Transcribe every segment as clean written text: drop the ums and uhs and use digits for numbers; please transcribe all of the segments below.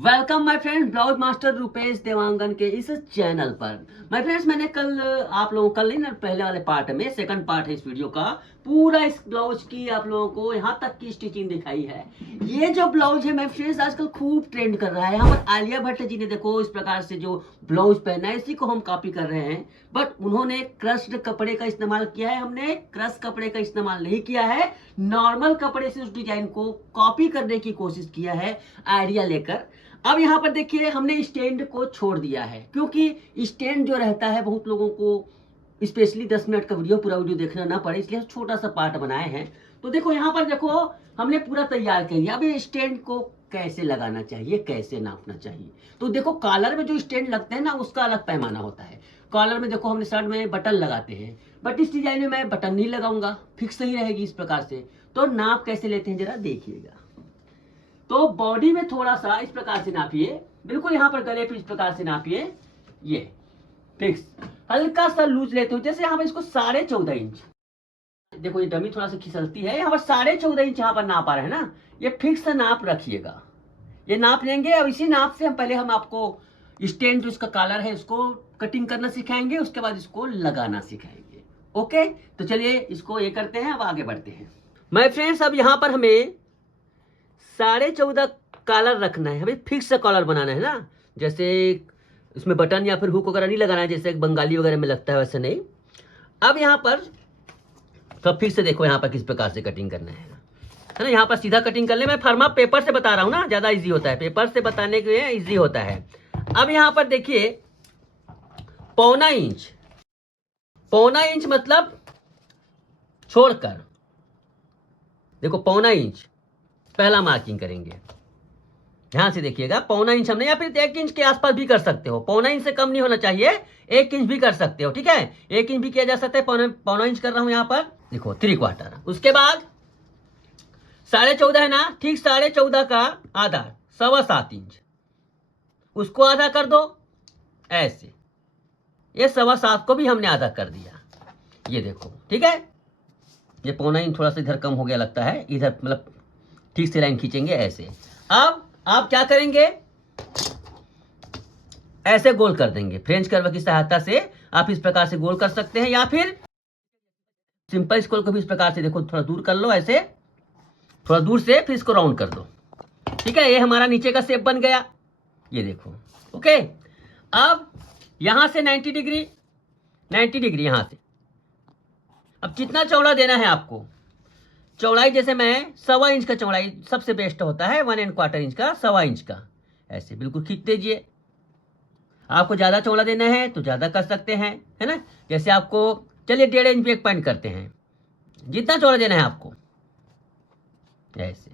Welcome my friends, blouse master Rupesh Dewangan के इस channel पर। माय फ्रेंड्स, मैंने कल आप लोगों कल नहीं ना, पहले वाले पार्ट में सेकंड पार्ट है इस वीडियो का, पूरा इस ब्लाउज की आप लोगों को यहाँ तक की स्टिचिंग दिखाई है। ये जो ब्लाउज है माय फ्रेंड्स आजकल खूब ट्रेंड कर रहा है। यहाँ पर आलिया भट्ट जी ने देखो इस प्रकार से जो ब्लाउज पहना है, इसी को हम कॉपी कर रहे हैं। बट उन्होंने क्रश्ड कपड़े का इस्तेमाल किया है, हमने क्रश कपड़े का इस्तेमाल नहीं किया है। नॉर्मल कपड़े से उस डिजाइन को कॉपी करने की कोशिश किया है आइडिया लेकर। अब यहाँ पर देखिए हमने स्टैंड को छोड़ दिया है, क्योंकि स्टैंड जो रहता है बहुत लोगों को स्पेशली 10 मिनट का वीडियो पूरा वीडियो देखना ना पड़े, इसलिए छोटा सा पार्ट बनाए हैं। तो देखो यहाँ पर देखो हमने पूरा तैयार कर लिया। अब ये स्टैंड को कैसे लगाना चाहिए, कैसे नापना चाहिए, तो देखो कॉलर में जो स्टैंड लगते हैं ना उसका अलग पैमाना होता है। कॉलर में देखो हमने शर्ट में बटन लगाते हैं, बट इस डिजाइन में मैं बटन नहीं लगाऊंगा, फिक्स नहीं रहेगी इस प्रकार से। तो नाप कैसे लेते हैं जरा देखिएगा। तो बॉडी में थोड़ा सा इस प्रकार से नापिए, बिल्कुल यहाँ पर गले पे इस प्रकार से नापिए, ये फिक्स। हल्का सा लूज लेते हो, जैसे यहाँ पर इसको 14.5 इंच, देखो ये डमी थोड़ा सा खिसलती है, यहाँ पर 14.5 इंच यहाँ पर नाप आ रहा है ना, ये फिक्स नाप रखिएगा। ये नाप लेंगे। अब इसी नाप से हम आपको स्टैंड जो इसका कॉलर है इसको कटिंग करना सिखाएंगे, उसके बाद इसको लगाना सिखाएंगे। ओके, तो चलिए इसको ये करते हैं, अब आगे बढ़ते हैं। माय फ्रेंड्स, अब यहाँ पर हमें 14.5 कॉलर रखना है, हमें फिक्स कॉलर बनाना है ना, जैसे इसमें बटन या फिर हुक वगैरह नहीं लगाना है, जैसे बंगाली वगैरह में लगता है वैसे नहीं। अब यहाँ पर तो फिर से देखो यहाँ पर किस प्रकार से कटिंग करना है ना, यहाँ पर सीधा कटिंग कर ले। मैं फर्मा पेपर से बता रहा हूँ ना, ज्यादा इजी होता है, पेपर से बताने के लिए इजी होता है। अब यहाँ पर देखिए 1.25 इंच, 1.25 इंच मतलब छोड़कर देखो 1.25 इंच पहला मार्किंग करेंगे। ध्यान से देखिएगा, 1.25 इंच हमने, या फिर 1 इंच के आसपास भी कर सकते हो, 1.25 इंच से कम नहीं होना चाहिए, 1 इंच भी कर सकते हो, ठीक है, 1 इंच भी किया जा सकता है। 1.25 इंच कर रहा हूं यहाँ पर, देखो 3/4। उसके बाद 14.5 है ना, ठीक 14.5 का आधा 7.25 इंच, उसको आधा कर दो ऐसे, ये 7.25 को भी हमने आधा कर दिया, ये देखो, ठीक है। ये 1.25 इंच थोड़ा सा इधर कम हो गया लगता है, इधर मतलब ठीक से लाइन खींचेंगे ऐसे। अब आप क्या करेंगे, ऐसे गोल कर देंगे, फ्रेंच कर्व की सहायता से आप इस प्रकार से गोल कर सकते हैं, या फिर सिंपल स्क्वायर को भी इस प्रकार से देखो थोड़ा दूर कर लो ऐसे, थोड़ा दूर से फिर इसको राउंड कर दो, ठीक है। ये हमारा नीचे का शेप बन गया, ये देखो। ओके, अब यहां से 90 डिग्री, 90 डिग्री यहां से। अब कितना चौड़ा देना है आपको, चौड़ाई जैसे मैं 1.25 इंच का चौड़ाई सबसे बेस्ट होता है, 1¼ इंच का, 1.25 इंच का, ऐसे बिल्कुल खींच दीजिए। आपको ज्यादा चौड़ा देना है तो ज्यादा कर सकते हैं, है ना, जैसे आपको, चलिए 1.5 इंच पे एक पॉइंट करते हैं, जितना चौड़ा देना है आपको ऐसे।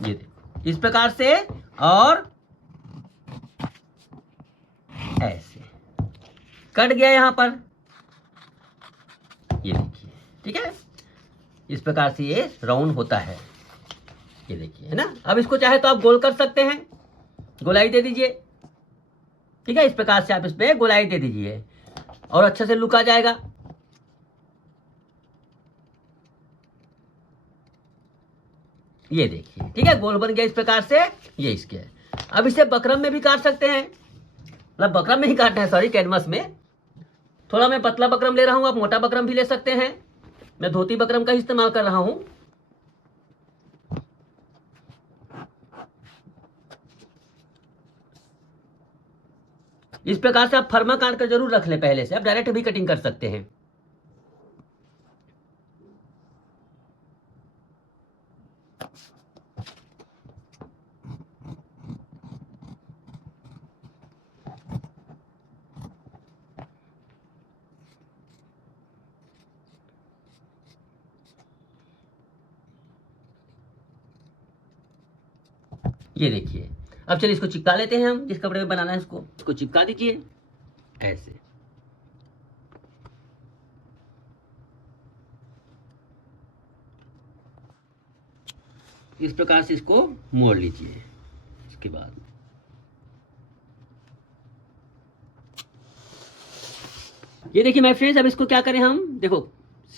ये देखो इस प्रकार से, और ऐसे कट गया यहां पर, ये देखिए, ठीक है। इस प्रकार से ये राउंड होता है, ये देखिए, है ना। अब इसको चाहे तो आप गोल कर सकते हैं, गोलाई दे दीजिए, ठीक है। इस प्रकार से आप इस पे गोलाई दे दीजिए और अच्छे से लुक आ जाएगा। ये देखिए, ठीक है, गोल बन गया इस प्रकार से, ये इसके है। अब इसे बकरम में भी काट सकते हैं, मतलब बकरम में ही काटना है, सॉरी, कैनवस में। थोड़ा मैं पतला बकरम ले रहा हूं, आप मोटा बकरम भी ले सकते हैं, मैं धोती बकरम का ही इस्तेमाल कर रहा हूं। इस प्रकार से आप फर्मा काट कर जरूर रख लें पहले से, आप डायरेक्ट भी कटिंग कर सकते हैं। ये देखिए, अब चलिए इसको चिपका लेते हैं, हम जिस कपड़े में बनाना है इसको चिपका दीजिए ऐसे। इस प्रकार से इसको मोड़ लीजिए, इसके बाद ये देखिए माय फ्रेंड्स, अब इसको क्या करें हम, देखो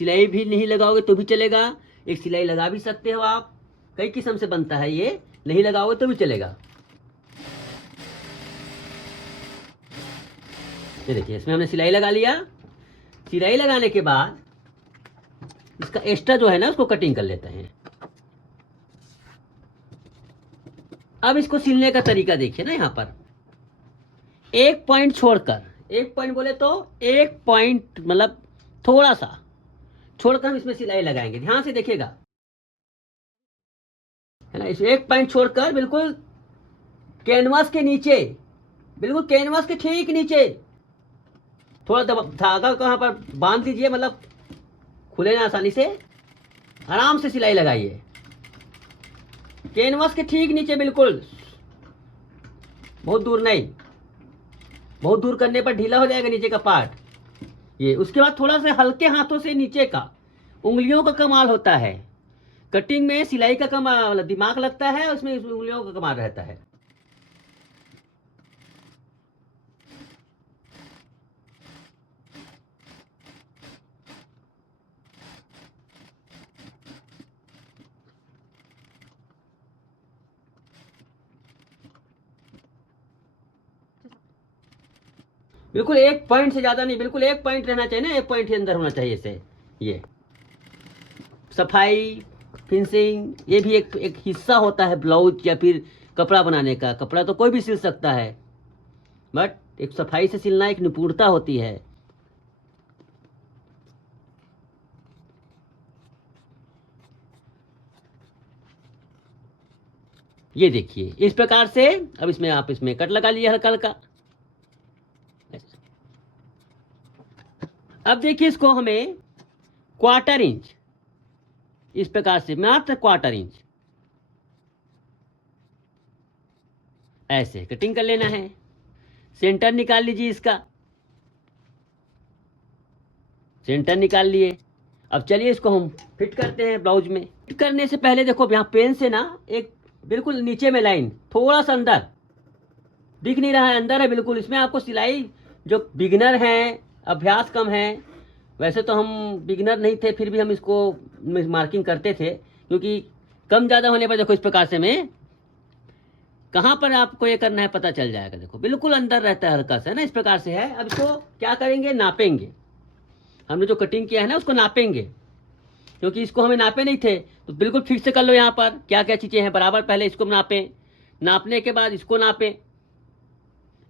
सिलाई भी नहीं लगाओगे तो भी चलेगा, एक सिलाई लगा भी सकते हो आप, कई किस्म से बनता है ये, नहीं लगाओगे तो भी चलेगा। ये देखिए इसमें हमने सिलाई लगा लिया। सिलाई लगाने के बाद इसका एक्स्ट्रा जो है ना उसको कटिंग कर लेते हैं। अब इसको सिलने का तरीका देखिए ना, यहाँ पर एक पॉइंट छोड़कर, एक पॉइंट बोले तो एक पॉइंट मतलब थोड़ा सा छोड़कर हम इसमें सिलाई लगाएंगे, ध्यान से देखिएगा, है ना। इस एक पॉइंट छोड़कर बिल्कुल कैनवास के नीचे, बिल्कुल कैनवास के ठीक नीचे थोड़ा धागा कहाँ पर बांध दीजिए, मतलब खुले ना आसानी से, आराम से सिलाई लगाइए कैनवास के ठीक नीचे, बिल्कुल बहुत दूर नहीं, बहुत दूर करने पर ढीला हो जाएगा नीचे का पार्ट ये। उसके बाद थोड़ा सा हल्के हाथों से नीचे का, उंगलियों का कमाल होता है कटिंग में, सिलाई का कमाल दिमाग लगता है, उसमें उंगलियों का कमाल रहता है। बिल्कुल एक पॉइंट से ज्यादा नहीं, बिल्कुल एक पॉइंट रहना चाहिए ना, एक पॉइंट के अंदर होना चाहिए इसे। ये सफाई फिनिशिंग ये भी एक हिस्सा होता है ब्लाउज या फिर कपड़ा बनाने का। कपड़ा तो कोई भी सिल सकता है, बट एक सफाई से सिलना एक निपुणता होती है। ये देखिए इस प्रकार से, अब इसमें आप इसमें कट लगा लीजिए हल्का हल्का। अब देखिए इसको हमें क्वार्टर इंच, इस प्रकार से मात्र क्वार्टर इंच ऐसे कटिंग कर लेना है। सेंटर निकाल लीजिए इसका, सेंटर निकाल लिए। अब चलिए इसको हम फिट करते हैं ब्लाउज में। फिट करने से पहले देखो यहाँ पेन से ना एक बिल्कुल नीचे में लाइन, थोड़ा सा अंदर दिख नहीं रहा है, अंदर है बिल्कुल। इसमें आपको सिलाई, जो बिगिनर हैं, अभ्यास कम है, वैसे तो हम बिगिनर नहीं थे फिर भी हम इसको मार्किंग करते थे, क्योंकि कम ज़्यादा होने पर देखो इस प्रकार से में कहाँ पर आपको ये करना है पता चल जाएगा। देखो बिल्कुल अंदर रहता है हल्का सा ना, इस प्रकार से है। अब इसको क्या करेंगे, नापेंगे। हमने जो कटिंग किया है ना उसको नापेंगे, क्योंकि इसको हमें नापे नहीं थे, तो बिल्कुल फिट से कर लो। यहाँ पर क्या क्या चीज़ें हैं बराबर, पहले इसको नापें, नापने के बाद इसको नापें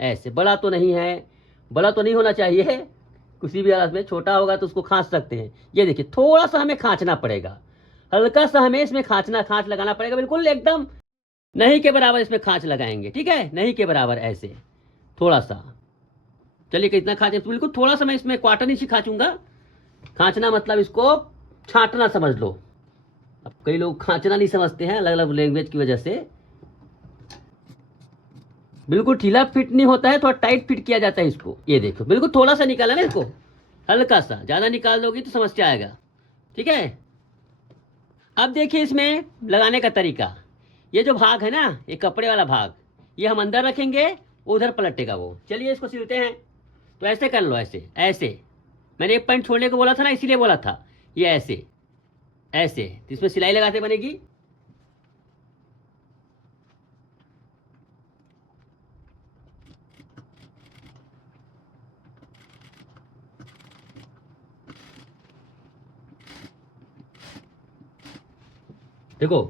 ऐसे। बड़ा तो नहीं है, बड़ा तो नहीं होना चाहिए, किसी भी हालत में छोटा होगा तो उसको खांच सकते हैं। ये देखिए थोड़ा सा हमें खांचना पड़ेगा, हल्का सा हमें इसमें खांच लगाना पड़ेगा, बिल्कुल एकदम नहीं के बराबर इसमें खांच लगाएंगे, ठीक है, नहीं के बराबर ऐसे थोड़ा सा। चलिए कितना खांचे, बिल्कुल थोड़ा सा मैं इसमें क्वार्टर इंच खांचूंगा। खांचना मतलब इसको छांटना समझ लो। अब कई लोग खांचना नहीं समझते हैं अलग अलग लैंग्वेज की वजह से। बिल्कुल ढीला फिट नहीं होता है, थोड़ा टाइट फिट किया जाता है इसको। ये देखो बिल्कुल थोड़ा सा निकाला ना इसको, हल्का सा, ज्यादा निकाल दोगी तो समस्या आएगा, ठीक है। अब देखिए इसमें लगाने का तरीका, ये जो भाग है ना, ये कपड़े वाला भाग, ये हम अंदर रखेंगे, उधर पलटेगा वो। चलिए इसको सिलते हैं। तो ऐसे कर लो, ऐसे ऐसे, मैंने एक पॉइंट छोड़ने को बोला था ना, इसीलिए बोला था। ये ऐसे ऐसे, तो इसमें सिलाई लगाते बनेगी। देखो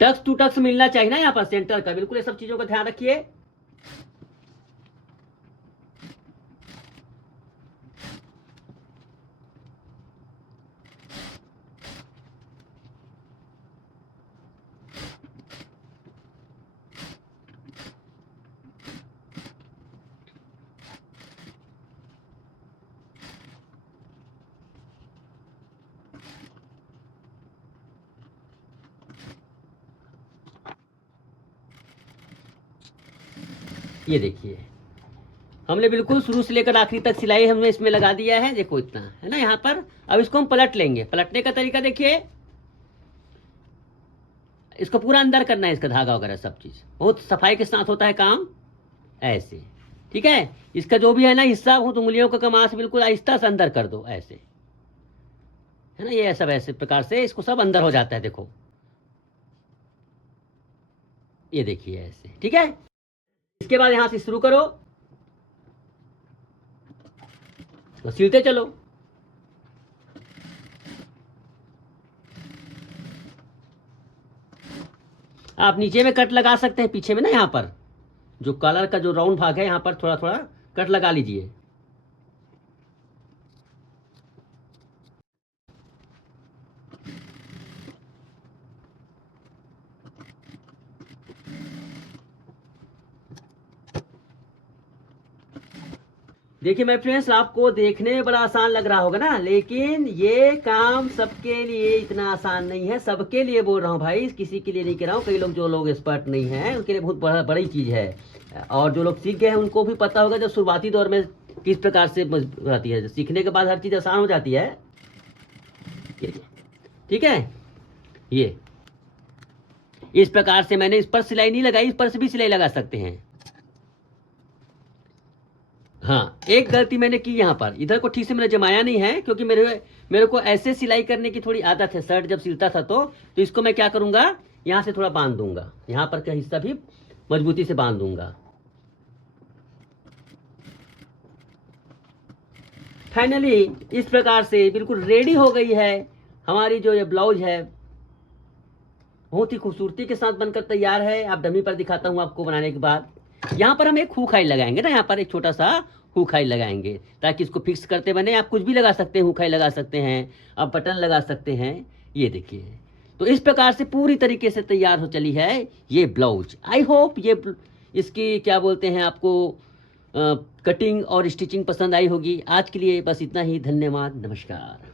टक्स टू टक्स मिलना चाहिए ना यहाँ पर सेंटर का, बिल्कुल ये सब चीजों का ध्यान रखिए। ये देखिए हमने बिल्कुल शुरू से लेकर आखिरी तक सिलाई हमने इसमें लगा दिया है, देखो इतना है ना यहाँ पर। अब इसको हम पलट लेंगे। पलटने का तरीका देखिए, इसको पूरा अंदर करना है, इसका धागा वगैरह सब चीज बहुत सफाई के साथ होता है काम, ऐसे ठीक है। इसका जो भी है ना हिस्सा हो, तो उंगलियों का कमास बिल्कुल आहिस्ता से अंदर कर दो, ऐसे है ना। ये सब ऐसे प्रकार से इसको सब अंदर हो जाता है, देखो ये देखिए ऐसे, ठीक है। इसके बाद यहां से शुरू करो, तो सिलते चलो। आप नीचे में कट लगा सकते हैं, पीछे में ना, यहाँ पर जो कलर का जो राउंड भाग है यहाँ पर थोड़ा थोड़ा कट लगा लीजिए। देखिए माय फ्रेंड्स, आपको देखने में बड़ा आसान लग रहा होगा ना, लेकिन ये काम सबके लिए इतना आसान नहीं है। सबके लिए बोल रहा हूँ भाई, किसी के लिए नहीं कह रहा हूँ। कई लोग जो लोग एक्सपर्ट नहीं हैं उनके लिए बहुत बड़ी चीज़ है, और जो लोग सीख गए हैं उनको भी पता होगा जब शुरुआती दौर में किस प्रकार से रहती है। सीखने के बाद हर चीज़ आसान हो जाती है, ठीक है। ये इस प्रकार से मैंने इस पर सिलाई नहीं लगाई, इस पर से भी सिलाई लगा सकते हैं। हाँ, एक गलती मैंने की यहाँ पर, इधर को ठीक से मैंने जमाया नहीं है, क्योंकि मेरे को ऐसे सिलाई करने की थोड़ी आदत है। शर्ट जब सिलता था तो इसको मैं क्या करूँगा, यहाँ से थोड़ा बांध दूंगा, यहाँ पर का हिस्सा भी मजबूती से बांध दूंगा। फाइनली इस प्रकार से बिल्कुल रेडी हो गई है हमारी जो ये ब्लाउज है, बहुत ही खूबसूरती के साथ बनकर तैयार है। आप डमी पर दिखाता हूँ आपको बनाने के बाद। यहाँ पर हम एक हुक-आई लगाएंगे ना, यहाँ पर एक छोटा सा हुक-आई लगाएंगे ताकि इसको फिक्स करते बने। आप कुछ भी लगा सकते हैं, हुक-आई लगा सकते हैं, आप बटन लगा सकते हैं। ये देखिए, तो इस प्रकार से पूरी तरीके से तैयार हो चली है ये ब्लाउज। आई होप ये इसकी क्या बोलते हैं, आपको कटिंग और स्टिचिंग पसंद आई होगी। आज के लिए बस इतना ही, धन्यवाद, नमस्कार।